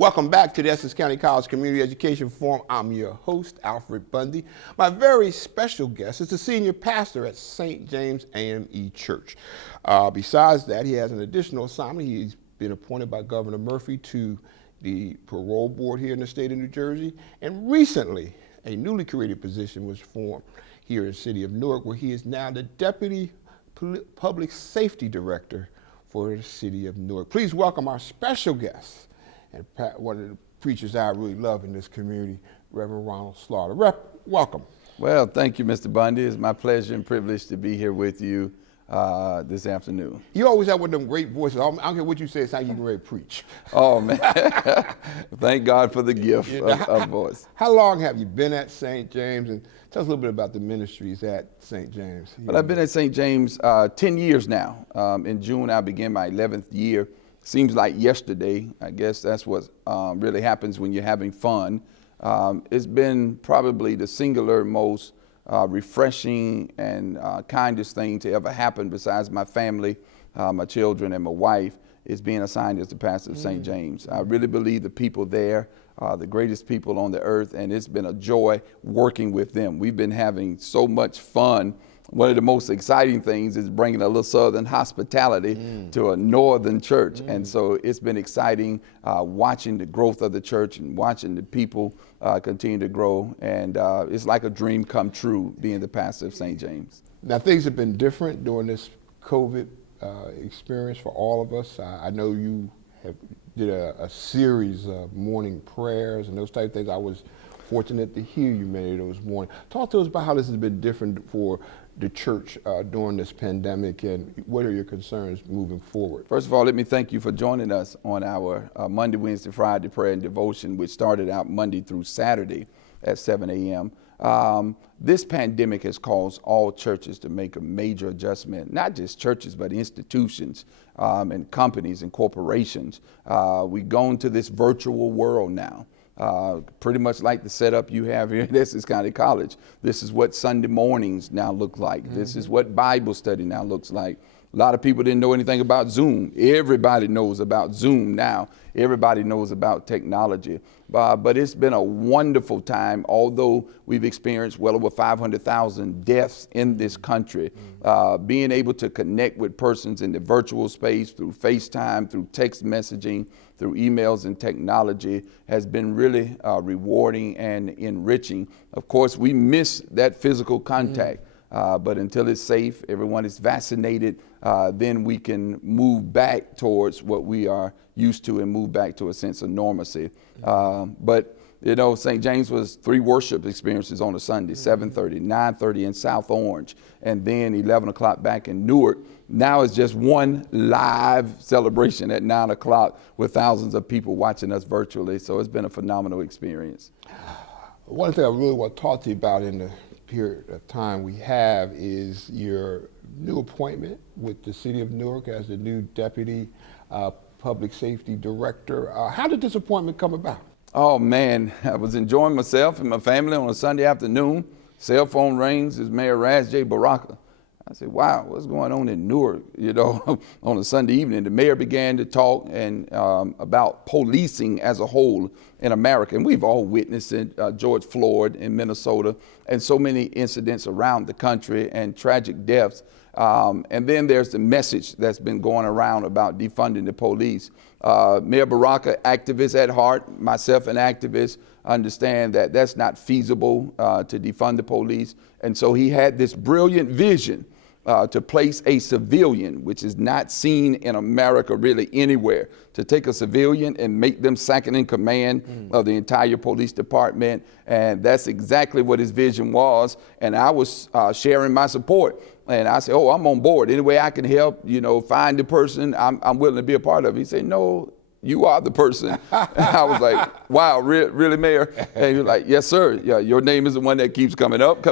Welcome back to the Essex County College Community Education Forum. I'm your host, Alfred Bundy. My very special guest is the senior pastor at St. James AME Church. Besides that, he has an additional assignment. He's been appointed by Governor Murphy to the Parole Board here in the state of New Jersey. And recently, a newly created position was formed here in the city of Newark, where he is now the Deputy Public Safety Director for the city of Newark. Please welcome our special guest and one of the preachers I really love in this community, Reverend Ronald Slaughter. Rep, welcome. Well, thank you, Mr. Bundy. It's my pleasure and privilege to be here with you this afternoon. You always have one of them great voices. I don't care what you say, it's how you can really preach. Oh, man. Thank God for the gift of voice. How long have you been at St. James? And tell us a little bit about the ministries at St. James. Well, I've been at St. James 10 years now. In June, I began my 11th year. Seems like yesterday. I guess that's what really happens when you're having fun. It's been probably the singular most refreshing and kindest thing to ever happen besides my family, my children, and my wife, is being assigned as the pastor of St. James. I really believe the people there are the greatest people on the earth, and it's been a joy working with them. We've been having so much fun. One of the most exciting things is bringing a little southern hospitality to a northern church. And so it's been exciting watching the growth of the church and watching the people continue to grow. And it's like a dream come true being the pastor of St. James. Now, things have been different during this COVID experience for all of us. I know you did a series of morning prayers and those type of things. I was fortunate to hear you many of those mornings. Talk to us about how this has been different for the church during this pandemic, and what are your concerns moving forward? First of all, let me thank you for joining us on our Monday, Wednesday, Friday prayer and devotion, which started out Monday through Saturday at 7 a.m. This pandemic has caused all churches to make a major adjustment, not just churches, but institutions and companies and corporations. We've gone to this virtual world now. Pretty much like the setup you have here at Essex County College. This is what Sunday mornings now look like. This is what Bible study now looks like. A lot of people didn't know anything about Zoom. Everybody knows about Zoom now. Everybody knows about technology. But it's been a wonderful time, although we've experienced well over 500,000 deaths in this country. Being able to connect with persons in the virtual space through FaceTime, through text messaging, through emails and technology has been really rewarding and enriching. Of course, we miss that physical contact. But until it's safe, everyone is vaccinated, then we can move back towards what we are used to and move back to a sense of normalcy. But you know, St. James was 3 worship experiences on a Sunday, 7:30, 9:30 in South Orange, and then 11 o'clock back in Newark. Now it's just one live celebration at 9 o'clock with thousands of people watching us virtually. So it's been a phenomenal experience. One thing I really want to talk to you about in the period of time we have is your new appointment with the city of Newark as the new Deputy Public Safety Director. How did this appointment come about? Oh man, I was enjoying myself and my family on a Sunday afternoon. Cell phone rings, it's Mayor Ras Baraka. I said, wow, what's going on in Newark, you know, on a Sunday evening? The mayor began to talk about policing as a whole in America. And we've all witnessed it, George Floyd in Minnesota, and so many incidents around the country and tragic deaths. And then there's the message that's been going around about defunding the police. Mayor Baraka, activist at heart, myself an activist, understand that that's not feasible to defund the police. And so he had this brilliant vision to place a civilian, which is not seen in America really anywhere, to take a civilian and make them second in command of the entire police department. And that's exactly what his vision was. And I was sharing my support. And I said, oh, I'm on board. Any way I can help, you know, find the person, I'm willing to be a part of it. He said, no, you are the person. And I was like, wow, really, Mayor? And he was like, yes, sir. Yeah, your name is the one that keeps coming up.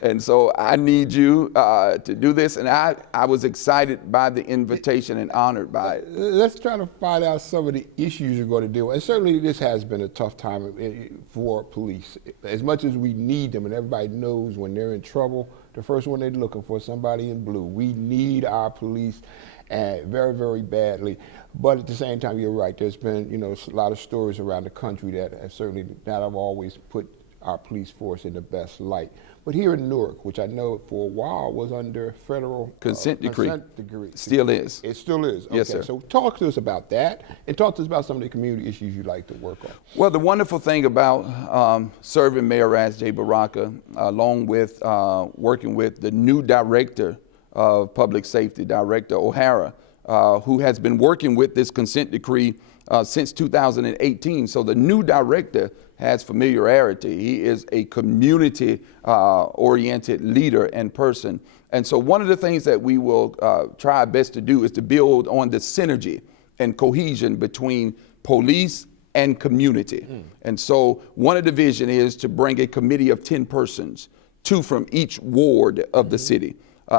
And so I need you to do this. And I was excited by the invitation and honored by it. Let's try to find out some of the issues you're going to deal with. And certainly this has been a tough time for police. As much as we need them, and everybody knows when they're in trouble, the first one they're looking for is somebody in blue. We need our police. and very, very badly. But at the same time, you're right. There's been, a lot of stories around the country that have certainly not have always put our police force in the best light. But here in Newark, which I know for a while was under federal consent decree. Still is. It still is. Okay. Yes, sir. So talk to us about that, and talk to us about some of the community issues you'd like to work on. Well, the wonderful thing about serving Mayor Ras Baraka, along with working with the new director of public safety, Director O'Hara, who has been working with this consent decree since 2018. So the new director has familiarity. He is a community-oriented leader and person. And so one of the things that we will try our best to do is to build on the synergy and cohesion between police and community. And so one of the vision is to bring a committee of 10 persons, 2 from each ward of the city.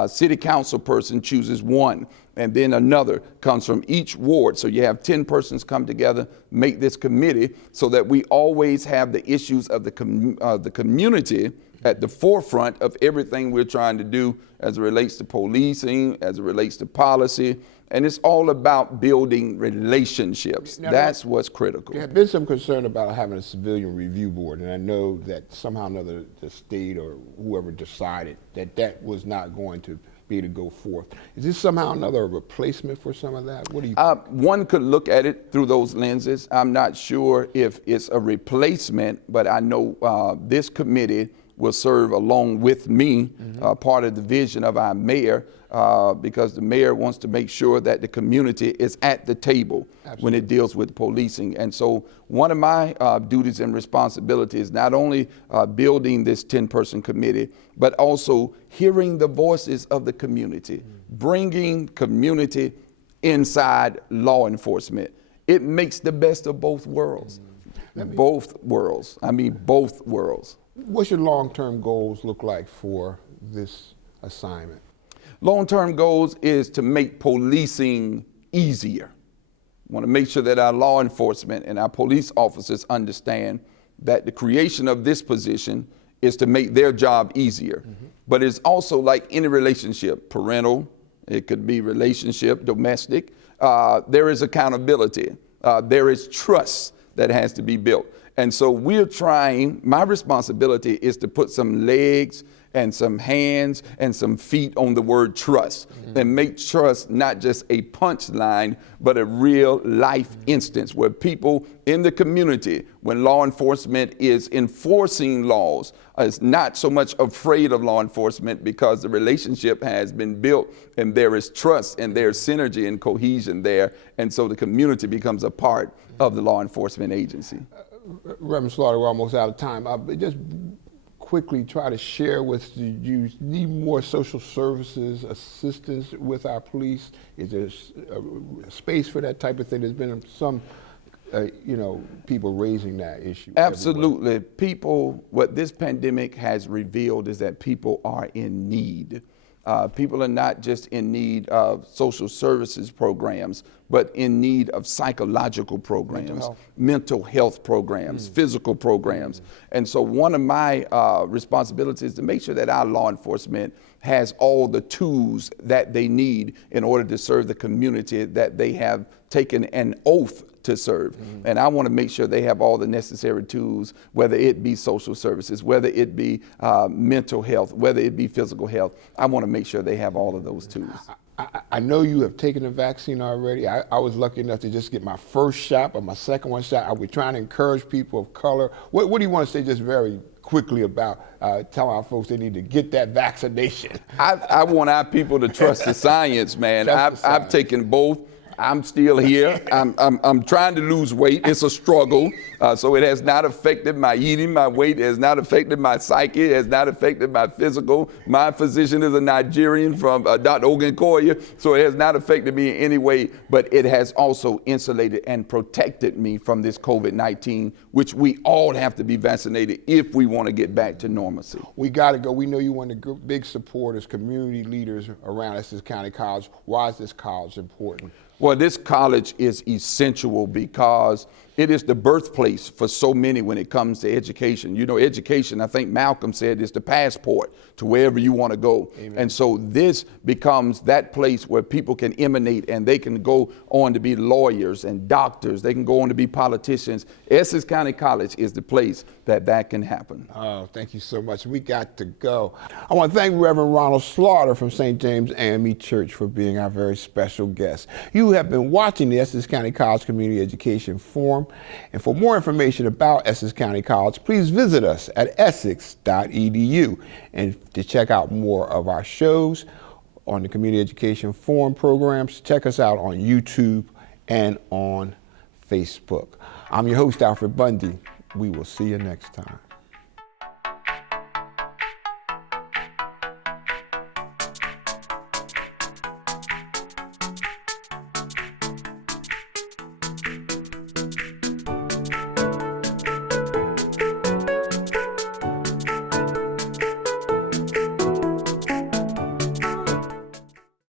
City council person chooses 1, and then another comes from each ward. So you have 10 persons come together, make this committee, so that we always have the issues of the community at the forefront of everything we're trying to do as it relates to policing, as it relates to policy. And it's all about building relationships. Now, that's what's critical. There has been some concern about having a civilian review board, and I know that somehow or another the state or whoever decided that was not going to be able to go forth. Is this somehow or another a replacement for some of that? What do you think? One could look at it through those lenses. I'm not sure if it's a replacement, but I know this committee will serve along with me, part of the vision of our mayor, because the mayor wants to make sure that the community is at the table when it deals with policing. And so one of my duties and responsibilities is not only building this 10-person committee, but also hearing the voices of the community, bringing community inside law enforcement. It makes the best of both worlds. Both worlds. I mean, both worlds. What's your long-term goals look like for this assignment? Long-term goals is to make policing easier. We want to make sure that our law enforcement and our police officers understand that the creation of this position is to make their job easier. But it's also like any relationship, parental, it could be relationship, domestic. There is accountability. There is trust that has to be built. And so we're trying, my responsibility is to put some legs and some hands and some feet on the word trust and make trust not just a punchline, but a real life instance where people in the community, when law enforcement is enforcing laws, is not so much afraid of law enforcement because the relationship has been built and there is trust and there's synergy and cohesion there. And so the community becomes a part of the law enforcement agency. Reverend Slaughter, we're almost out of time. Just quickly try to share with you, do you need more social services assistance with our police? Is there a space for that type of thing? There's been some, people raising that issue. Absolutely. People, what this pandemic has revealed is that people are in need. People are not just in need of social services programs, but in need of psychological programs, mental health programs, physical programs. And so one of my responsibilities is to make sure that our law enforcement has all the tools that they need in order to serve the community that they have taken an oath to serve. And I want to make sure they have all the necessary tools, whether it be social services, whether it be mental health, whether it be physical health. I want to make sure they have all of those tools. I know you have taken the vaccine already. I was lucky enough to just get my first shot, but my second one shot. I'll be trying to encourage people of color. What do you want to say just very quickly about telling our folks they need to get that vaccination? I want our people to trust the science, man. I've taken both. I'm still here. I'm trying to lose weight. It's a struggle. So it has not affected my eating. My weight has not affected my psyche. It has not affected my physical. My physician is a Nigerian from Dr. Ogunkoya. So it has not affected me in any way, but it has also insulated and protected me from this COVID-19, which we all have to be vaccinated if we want to get back to normalcy. We got to go. We know you're one of the big supporters, community leaders around Essex County College. Why is this college important? Well, this college is essential because It is the birthplace for so many when it comes to education. You know, education, I think Malcolm said, is the passport to wherever you want to go. Amen. And so this becomes that place where people can emanate and they can go on to be lawyers and doctors. They can go on to be politicians. Essex County College is the place that can happen. Oh, thank you so much. We got to go. I want to thank Reverend Ronald Slaughter from St. James AME Church for being our very special guest. You have been watching the Essex County College Community Education Forum. And for more information about Essex County College, please visit us at essex.edu. And to check out more of our shows on the Community Education Forum programs, check us out on YouTube and on Facebook. I'm your host, Alfred Bundy. We will see you next time.